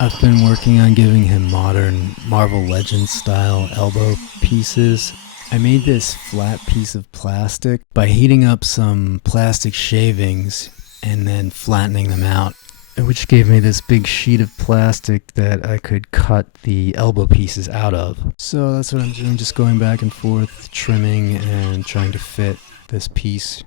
I've been working on giving him modern Marvel Legends style elbow pieces. I made this flat piece of plastic by heating up some plastic shavings and then flattening them out, which gave me this big sheet of plastic that I could cut the elbow pieces out of. So that's what I'm doing, just going back and forth, trimming and trying to fit this piece.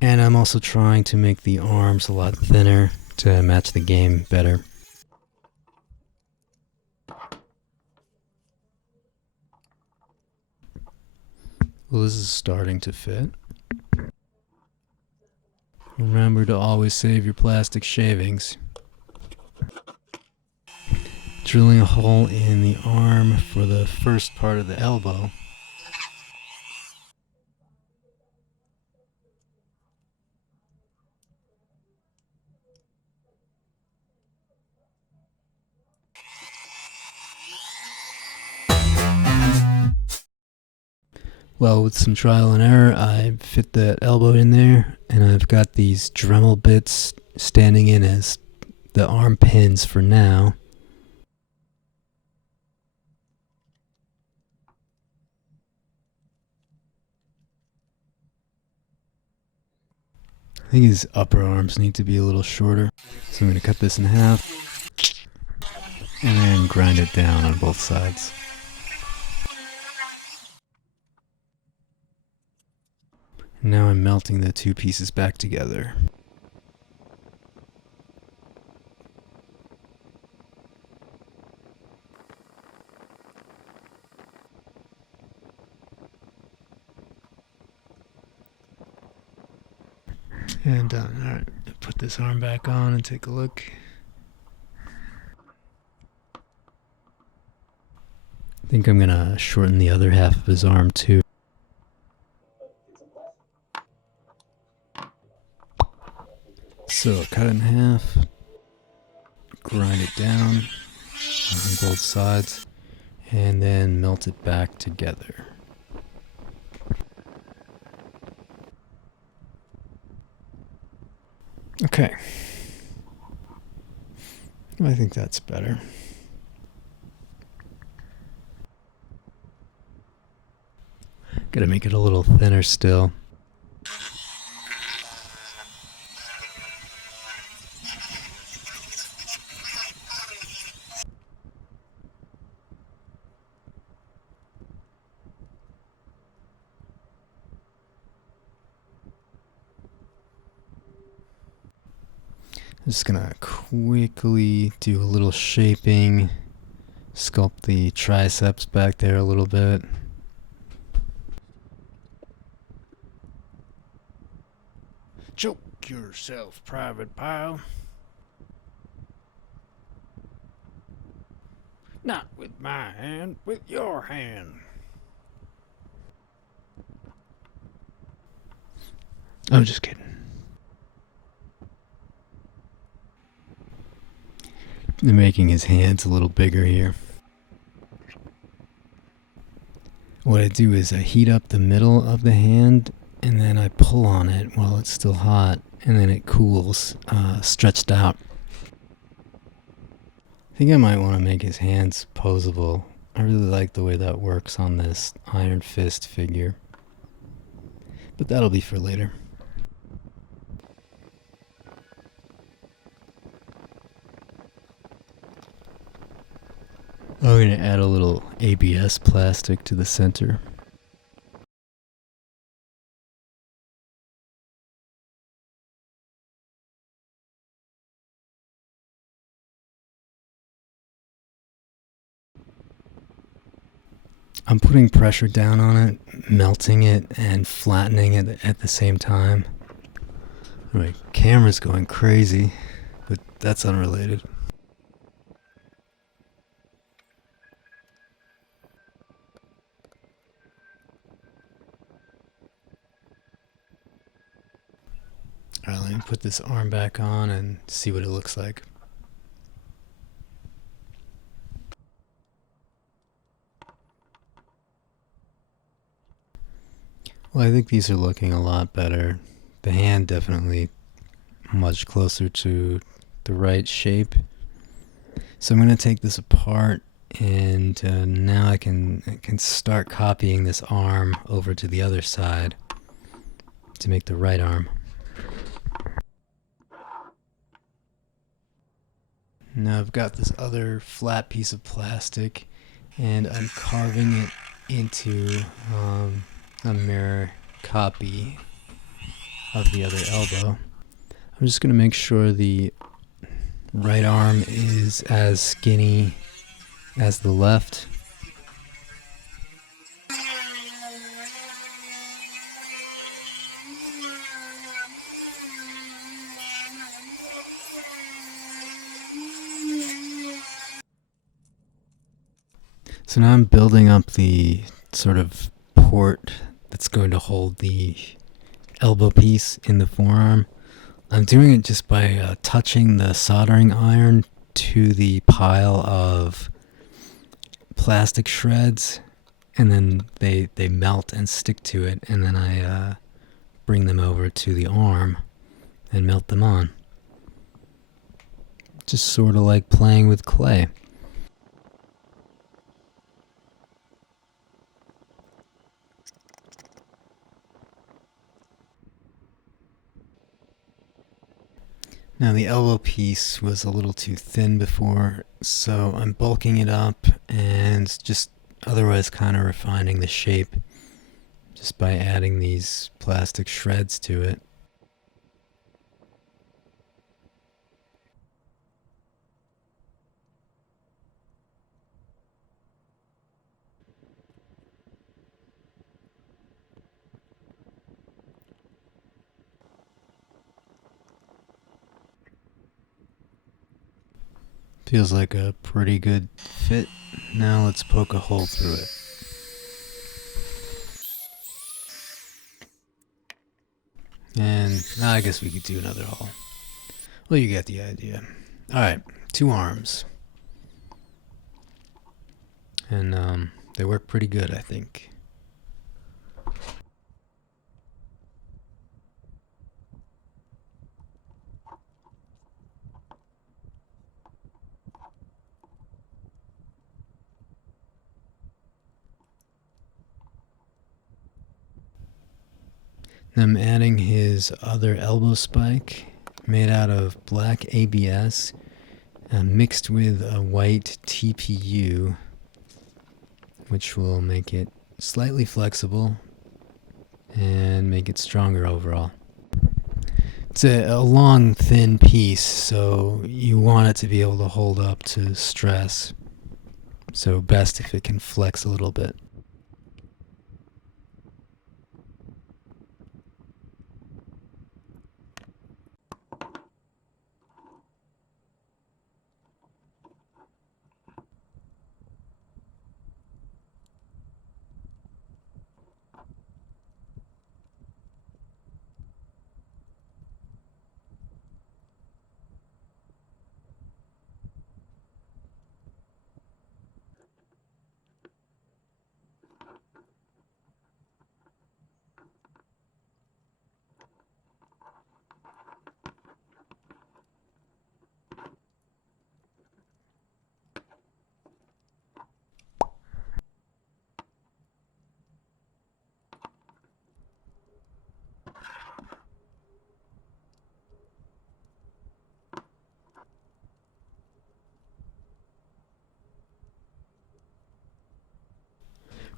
And I'm also trying to make the arms a lot thinner to match the game better. Well, this is starting to fit. Remember to always save your plastic shavings. Drilling a hole in the arm for the first part of the elbow. Well, with some trial and error, I fit that elbow in there, and I've got these Dremel bits standing in as the arm pins for now. I think his upper arms need to be a little shorter, so I'm going to cut this in half, and then grind it down on both sides. Now I'm melting the two pieces back together. And done. Alright, put this arm back on and take a look. I think I'm gonna shorten the other half of his arm too. So cut it in half, grind it down on both sides, and then melt it back together. Okay. I think that's better. Gotta make it a little thinner still. I'm just gonna quickly do a little shaping, sculpt the triceps back there a little bit. Choke yourself, Private Pyle. Not with my hand, with your hand. I'm just kidding. I'm making his hands a little bigger here. What I do is I heat up the middle of the hand and then I pull on it while it's still hot and then it cools, stretched out. I think I might want to make his hands posable. I really like the way that works on this Iron Fist figure. But that'll be for later. I'm going to add a little ABS plastic to the center. I'm putting pressure down on it, melting it, and flattening it at the same time. My camera's going crazy, but that's unrelated. Alright, let me put this arm back on and see what it looks like. Well, I think these are looking a lot better. The hand definitely much closer to the right shape. So I'm going to take this apart, and now I can start copying this arm over to the other side to make the right arm. Now I've got this other flat piece of plastic, and I'm carving it into a mirror copy of the other elbow. I'm just going to make sure the right arm is as skinny as the left. So now I'm building up the sort of port that's going to hold the elbow piece in the forearm. I'm doing it just by touching the soldering iron to the pile of plastic shreds, and then they melt and stick to it, and then I bring them over to the arm and melt them on. Just sort of like playing with clay. Now the elbow piece was a little too thin before, so I'm bulking it up and just otherwise kind of refining the shape just by adding these plastic shreds to it. Feels like a pretty good fit. Now let's poke a hole through it. And now I guess we could do another hole. Well, you get the idea. Alright, 2 arms. And they work pretty good, I think. I'm adding his other elbow spike made out of black ABS mixed with a white TPU, which will make it slightly flexible and make it stronger overall. It's a long, thin piece, so you want it to be able to hold up to stress. So best if it can flex a little bit.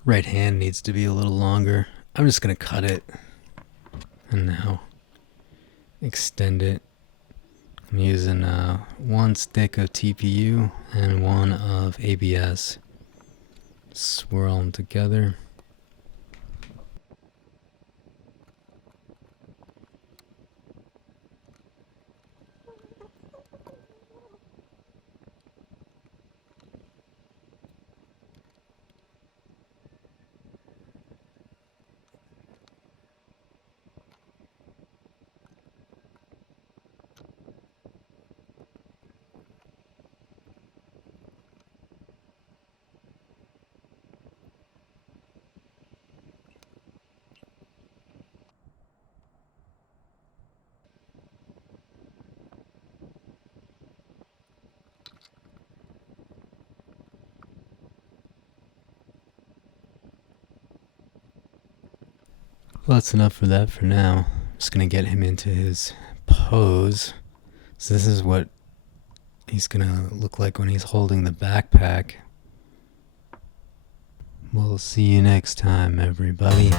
Right hand needs to be a little longer. I'm just going to cut it and now extend it. I'm using 1 stick of TPU and 1 of ABS. Swirl them together. Well, that's enough for that for now. Just gonna get him into his pose. So this is what he's gonna look like when he's holding the backpack. We'll see you next time, everybody.